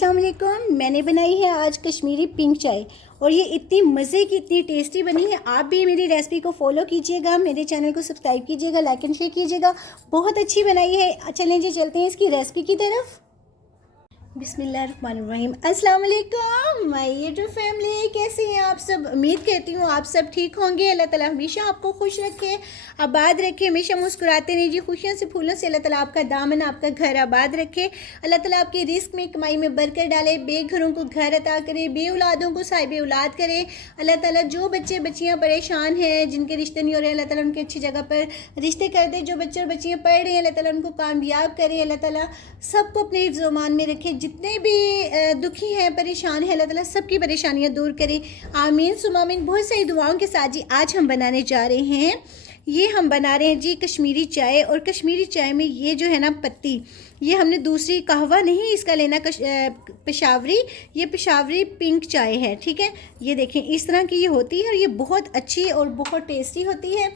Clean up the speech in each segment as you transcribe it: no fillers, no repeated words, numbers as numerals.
अस्सलाम वालेकुम। मैंने बनाई है आज कश्मीरी पिंक चाय और ये इतनी मज़े की इतनी टेस्टी बनी है। आप भी मेरी रेसिपी को फॉलो कीजिएगा, मेरे चैनल को सब्सक्राइब कीजिएगा, लाइक एंड शेयर कीजिएगा। बहुत अच्छी बनाई है। चलें जी चलते हैं इसकी रेसिपी की तरफ। बिस्मिल्लाहिर्रहमानिर्रहीम। अस्सलाम वालेकुम माय यूट्यूब फैमिली, कैसे हैं आप सब? उम्मीद करती हूँ आप सब ठीक होंगे। अल्लाह ताला हमेशा आपको खुश रखे, आबाद रखे, हमेशा मुस्कुराते रहिए। खुशियों से फूलों से अल्लाह ताला आपका दामन आपका घर आबाद रखे। अल्लाह ताला आपके रिस्क में कमाई में बरकत डाले, बेघरों को घर अता करे, बे औलादों को साहिब औलाद करे। अल्लाह ताला जो बच्चे बच्चियाँ परेशान हैं, जिनके रिश्ते नहीं हो रहे, अल्लाह ताला उनके अच्छी जगह पर रिश्ते कर दे। जो बच्चे और बच्चियाँ पढ़ रहे हैं, अल्लाह ताला उनको कामयाब करे। अल्लाह ताला सबको अपने हिफ्ज़ व ईमान में रखे। जितने भी दुखी हैं, परेशान हैं, अल्लाह ताला सबकी परेशानियां दूर करे। आमीन सुमा आमीन। बहुत सारी दुआओं के साथ जी आज हम बनाने जा रहे हैं, ये हम बना रहे हैं जी कश्मीरी चाय। और कश्मीरी चाय में ये जो है ना पत्ती, ये हमने दूसरी कहवा नहीं इसका लेना, पेशावरी, ये पेशावरी पिंक चाय है, ठीक है। ये देखें इस तरह की ये होती है और ये बहुत अच्छी और बहुत टेस्टी होती है।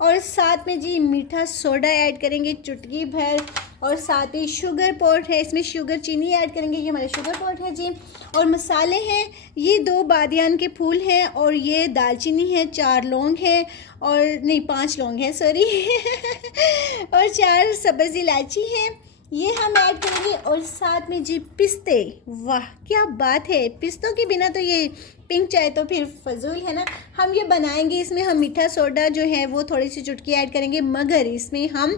और साथ में जी मीठा सोडा ऐड करेंगे चुटकी भर, और साथ ही शुगर पॉट है, इसमें शुगर चीनी ऐड करेंगे। ये हमारा शुगर पॉट है जी। और मसाले हैं, ये 2 बादियान के फूल हैं, और ये दालचीनी है, 4 लौंग हैं, और नहीं 5 लौंग हैं सॉरी और 4 सब्ज़ इलायची हैं, ये हम ऐड करेंगे। और साथ में जी पिस्ते, वाह क्या बात है, पिस्तों के बिना तो ये पिंक चाय तो फिर फजूल है ना। हम ये बनाएंगे, इसमें हम मीठा सोडा जो है वो थोड़ी सी चुटकी ऐड करेंगे, मगर इसमें हम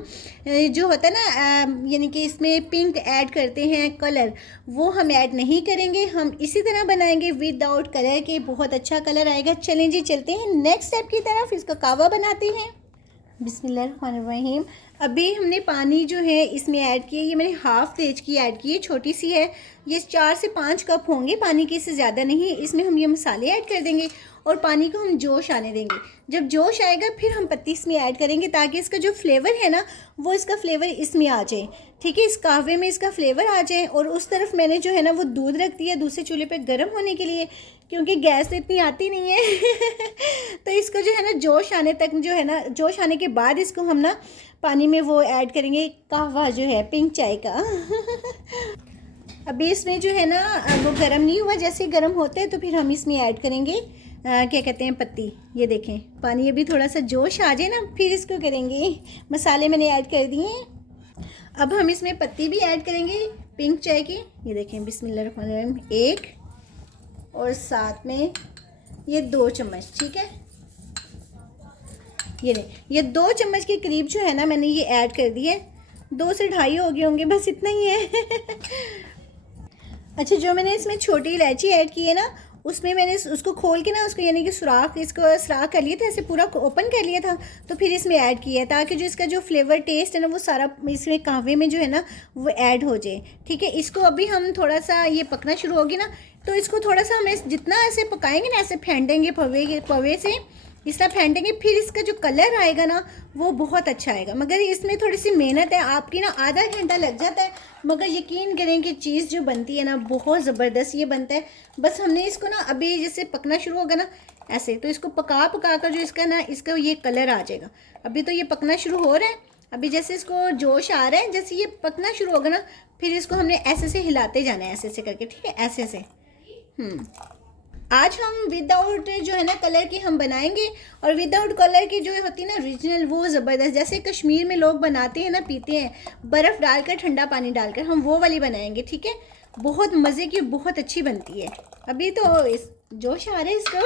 जो होता है ना यानी कि इसमें पिंक ऐड करते हैं कलर, वो हम ऐड नहीं करेंगे। हम इसी तरह बनाएंगे विदाउट कलर के, बहुत अच्छा कलर आएगा। चलें जी चलते हैं नेक्स्ट स्टेप की तरफ, इसका कावा बनाते हैं। बिस्मिल्लाहिर्रहमानिर्रहीम। अभी हमने पानी जो है इसमें ऐड किया, ये मैंने हाफ़ तेज की ऐड की है, छोटी सी है। ये 4 से 5 कप होंगे पानी के, इससे ज़्यादा नहीं। इसमें हम ये मसाले ऐड कर देंगे और पानी को हम जोश आने देंगे। जब जोश आएगा फिर हम पत्ती इसमें ऐड करेंगे, ताकि इसका जो फ्लेवर है ना वो इसका फ्लेवर इसमें आ जाए, ठीक है, इस कहवे में इसका फ्लेवर आ जाए। और उस तरफ मैंने जो है ना वो दूध रख दिया दूसरे चूल्हे पे गर्म होने के लिए, क्योंकि गैस तो इतनी आती नहीं है तो इसको जो है ना जोश आने तक, जो है ना जोश आने के बाद इसको हम ना पानी में वो ऐड करेंगे, कहवा जो है पिंक चाय का अभी इसमें जो है ना वो गर्म नहीं हुआ, जैसे गर्म होते हैं तो फिर हम इसमें ऐड करेंगे क्या कहते हैं पत्ती। ये देखें पानी अभी थोड़ा सा जोश आ जाए ना फिर इसको करेंगे। मसाले मैंने ऐड कर दिए। अब हम इसमें पत्ती भी ऐड करेंगे पिंक चाय की। ये देखें बिस्मिल्लाहिर्रहमानिर्रहीम, 1 और साथ में ये 2 चम्मच, ठीक है। ये 2 चम्मच के करीब जो है ना मैंने ये ऐड कर दिए। 2 से 2.5 हो गए होंगे, बस इतना ही है अच्छा, जो मैंने इसमें छोटी इलायची ऐड की है ना, उसमें मैंने उसको खोल के ना उसको यानी कि इसको सुराख कर लिया था, ऐसे पूरा ओपन कर लिया था, तो फिर इसमें ऐड किया है, ताकि जो इसका जो फ्लेवर टेस्ट है ना वो सारा इसमें कहवे में जो है ना वो ऐड हो जाए, ठीक है। इसको अभी हम थोड़ा सा ये पकना शुरू होगी ना, तो इसको थोड़ा सा हमें जितना ऐसे पकाएंगे ना, ऐसे फेंटेंगे पवे से, इस तरह फेंटेंगे, फिर इसका जो कलर आएगा ना वो बहुत अच्छा आएगा। मगर इसमें थोड़ी सी मेहनत है आपकी ना, आधा घंटा लग जाता है, मगर यकीन करें कि चीज़ जो बनती है ना बहुत ज़बरदस्त ये बनता है। बस हमने इसको ना अभी जैसे पकना शुरू होगा ना ऐसे, तो इसको पका कर जो इसका ना इसका ये कलर आ जाएगा। अभी तो ये पकना शुरू हो रहा है, अभी जैसे इसको जोश आ रहा है, जैसे ये पकना शुरू होगा ना फिर इसको हमने ऐसे से हिलाते जाना है, ऐसे से करके, ठीक है, ऐसे से। आज हम विदाउट जो है ना कलर की हम बनाएंगे, और विदाउट कलर की जो होती है ना ओरिजिनल, वो ज़बरदस्त, जैसे कश्मीर में लोग बनाते हैं ना, पीते हैं बर्फ़ डालकर, ठंडा पानी डालकर, हम वो वाली बनाएंगे, ठीक है। बहुत मज़े की, बहुत अच्छी बनती है। अभी तो इस जोश आ रहा है इसको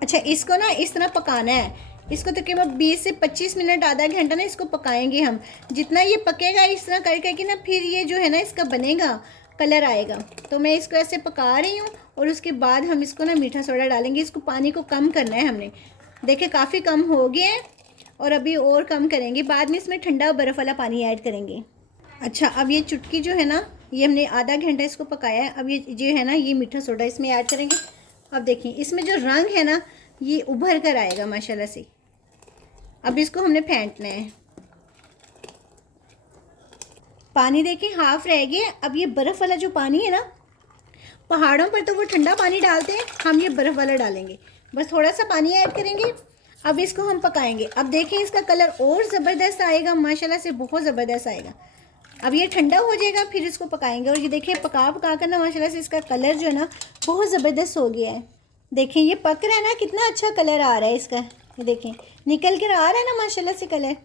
अच्छा, इसको ना इस तरह पकाना है, इसको तकरीबन 20 से 25 मिनट, आधा घंटा ना इसको पकाएंगे हम। जितना ये पकेगा इस तरह कर करके ना, फिर ये जो है ना इसका बनेगा, कलर आएगा। तो मैं इसको ऐसे पका रही हूँ, और उसके बाद हम इसको ना मीठा सोडा डालेंगे। इसको पानी को कम करना है हमने, देखिए काफ़ी कम हो गया है, और अभी और कम करेंगे, बाद में इसमें ठंडा बर्फ़ वाला पानी ऐड करेंगे। अच्छा, अब ये चुटकी जो है ना, ये हमने आधा घंटा इसको पकाया है। अब ये जो है ना ये मीठा सोडा इसमें ऐड करेंगे। अब देखिए इसमें जो रंग है ना ये उभर कर आएगा माशाल्लाह से। अब इसको हमने फेंटना है। पानी देखें हाफ रह गया। अब ये बर्फ़ वाला जो पानी है ना, पहाड़ों पर तो वो ठंडा पानी डालते हैं, हम ये बर्फ़ वाला डालेंगे, बस थोड़ा सा पानी ऐड करेंगे। अब इसको हम पकाएंगे। अब देखें इसका कलर और ज़बरदस्त आएगा माशाल्लाह से, बहुत ज़बरदस्त आएगा। अब ये ठंडा हो जाएगा, फिर इसको पकाएंगे। और ये देखिए पका पका कर ना माशाल्लाह से इसका कलर जो है ना बहुत ज़बरदस्त हो गया है। देखिए ये पक रहा है ना, कितना अच्छा कलर आ रहा है इसका। ये देखें निकल कर आ रहा है ना माशाल्लाह से कलर।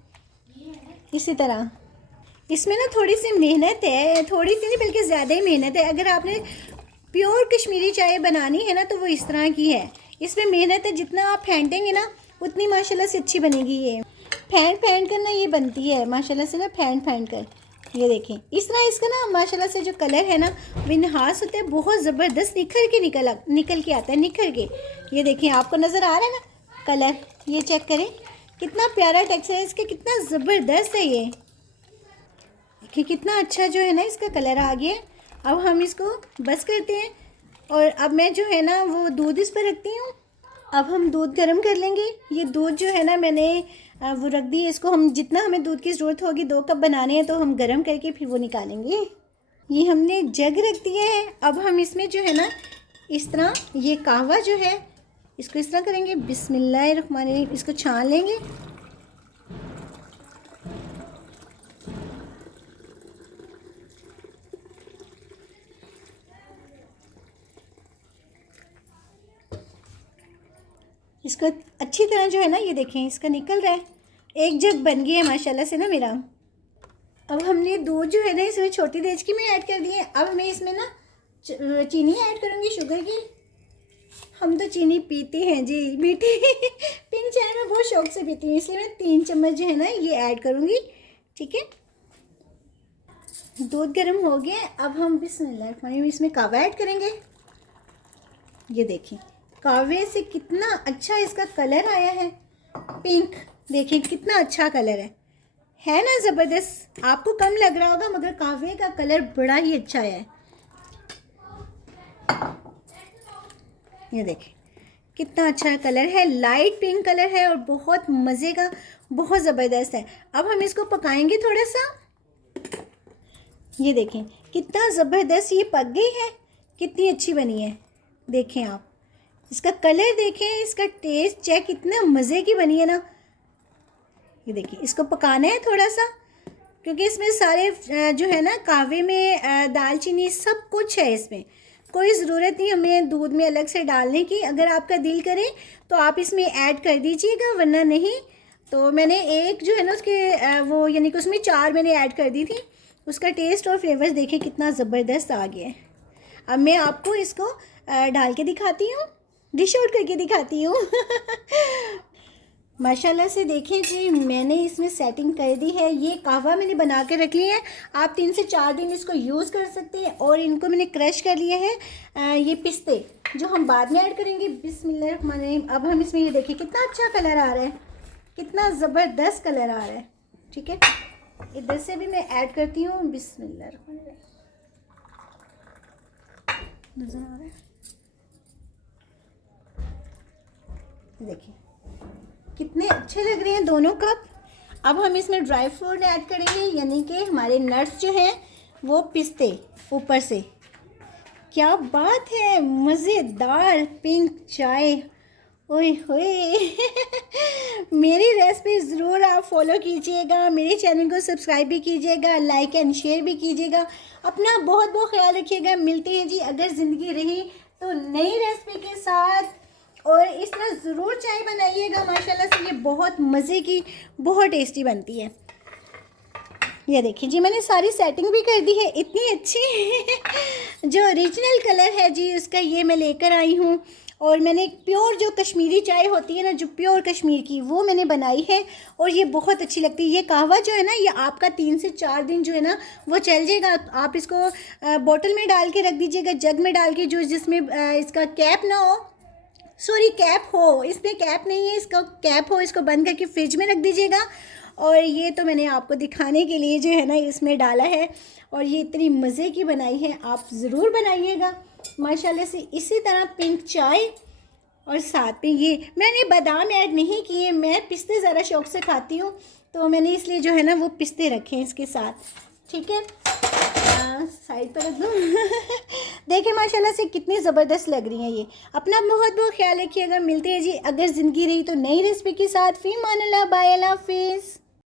इसी तरह इसमें ना थोड़ी सी मेहनत है, थोड़ी सी नहीं बल्कि ज़्यादा ही मेहनत है। अगर आपने प्योर कश्मीरी चाय बनानी है ना तो वो इस तरह की है। इसमें मेहनत है, जितना आप फेंटेंगे ना उतनी माशाल्लाह से अच्छी बनेगी। ये फेंट कर ना ये बनती है माशाल्लाह से ना, फेंट कर। ये देखें इस तरह इसका ना माशाल्लाह से जो कलर है ना विन्हास होता है, बहुत ज़बरदस्त निखर के निकल के आता है, निखर के। ये देखें आपको नज़र आ रहा है ना कलर, ये चेक करें कितना प्यारा टेक्सचर है इसका, कितना ज़बरदस्त है ये। देखिए कितना अच्छा जो है ना इसका कलर आ गया। अब हम इसको बस करते हैं और अब मैं जो है ना वो दूध इस पर रखती हूँ। अब हम दूध गर्म कर लेंगे। ये दूध जो है ना मैंने वो रख दी। इसको हम जितना हमें दूध की ज़रूरत होगी, 2 कप बनाने हैं तो हम गर्म करके फिर वो निकालेंगे। ये हमने जग रख दिया है। अब हम इसमें जो है ना इस तरह ये कहवा जो है इसको इस तरह करेंगे, बिस्मिल्लाहिर्रहमानिर्रहीम, इसको छान लेंगे। इसको अच्छी तरह जो है ना ये देखें इसका निकल रहा है, एक जग बन गया है माशाल्लाह से ना मेरा। अब हमने दूध जो है ना इसमें छोटी देचकी में ऐड कर दिए। अब मैं इसमें ना चीनी ऐड करूँगी, शुगर की। हम तो चीनी पीते हैं जी, मीठी पिंक चाय में बहुत शौक से पीती हूँ, इसलिए मैं 3 चम्मच जो है ना ये ऐड करूँगी। ठीक है, दूध गर्म हो गया। अब हम बिस्मिल्लाह इसमें कहवा ऐड करेंगे। ये देखिए कहवे से कितना अच्छा इसका कलर आया है, पिंक। देखिए कितना अच्छा कलर है ना ज़बरदस्त। आपको कम लग रहा होगा मगर कहवे का कलर बड़ा ही अच्छा है। ये देखिए कितना अच्छा कलर है, लाइट पिंक कलर है और बहुत मज़े का, बहुत ज़बरदस्त है। अब हम इसको पकाएंगे थोड़ा सा। ये देखें कितना ज़बरदस्त ये पक गई है, कितनी अच्छी बनी है। देखें आप इसका कलर देखें, इसका टेस्ट चेक, कितना मज़े की बनी है ना। ये देखिए इसको पकाना है थोड़ा सा, क्योंकि इसमें सारे जो है ना कहवे में दालचीनी सब कुछ है। इसमें कोई ज़रूरत नहीं हमें दूध में अलग से डालने की। अगर आपका दिल करे तो आप इसमें ऐड कर दीजिएगा, वरना नहीं। तो मैंने एक जो है ना उसके वो यानी कि उसमें 4 मैंने ऐड कर दी थी। उसका टेस्ट और फ्लेवर्स देखें कितना ज़बरदस्त आ गया है। अब मैं आपको इसको डाल के दिखाती हूँ, डिश आउट करके दिखाती हूँ माशाल्लाह से देखें जी मैंने इसमें सेटिंग कर दी है। ये कहवा मैंने बना के रख लिया है, आप 3 से 4 दिन इसको यूज़ कर सकते हैं। और इनको मैंने क्रश कर लिया है, ये पिस्ते जो हम बाद में ऐड करेंगे। बिस्मिल्लाहिर्रहमानिर्रहीम। अब हम इसमें ये देखिए कितना अच्छा कलर आ रहा है, कितना ज़बरदस्त कलर आ रहा है। ठीक है, इधर से भी मैं ऐड करती हूँ। बिस्मिल्लाहिर्रहमानिर्रहीम, नज़र आ रहा है, देखिए कितने अच्छे लग रहे हैं दोनों कप। अब हम इसमें ड्राई फ्रूट ऐड करेंगे, यानी कि हमारे नट्स जो हैं वो पिस्ते ऊपर से। क्या बात है, मज़ेदार पिंक चाय, ओए होए मेरी रेसिपी ज़रूर आप फॉलो कीजिएगा, मेरे चैनल को सब्सक्राइब भी कीजिएगा, लाइक एंड शेयर भी कीजिएगा। अपना बहुत बहुत ख्याल रखिएगा। मिलते हैं जी अगर ज़िंदगी रही तो नई रेसिपी के साथ। और इस तरह ज़रूर चाय बनाइएगा, माशाल्लाह से ये बहुत मज़े की, बहुत टेस्टी बनती है। ये देखिए जी मैंने सारी सेटिंग भी कर दी है, इतनी अच्छी जो ओरिजिनल कलर है जी उसका ये मैं लेकर आई हूँ। और मैंने प्योर जो कश्मीरी चाय होती है ना, जो प्योर कश्मीर की, वो मैंने बनाई है और ये बहुत अच्छी लगती है। ये कहवा जो है ना ये आपका 3 से 4 दिन जो है ना वो चल जाएगा। आप इसको बोतल में डाल के रख दीजिएगा, जग में डाल के, जो जिसमें इसका कैप ना हो, सॉरी कैप हो, इसमें कैप नहीं है, इसका कैप हो, इसको बंद करके फ्रिज में रख दीजिएगा। और ये तो मैंने आपको दिखाने के लिए जो है ना इसमें डाला है और ये इतनी मज़े की बनाई है, आप ज़रूर बनाइएगा माशाल्लाह से। इसी तरह पिंक चाय और साथ में ये मैंने बादाम ऐड नहीं किए, मैं पिस्ते ज़रा शौक़ से खाती हूँ तो मैंने इसलिए जो है ना वो पिस्ते रखे हैं इसके साथ। ठीक है, साइड पर रख दो देखिए माशाल्लाह से कितनी ज़बरदस्त लग रही हैं ये। अपना बहुत बहुत ख्याल रखिएगा। मिलते हैं जी अगर ज़िंदगी रही तो नई रेसिपी के साथ। फ़ी मान अल्लाह, बाय, अल्लाह हाफ़िज़।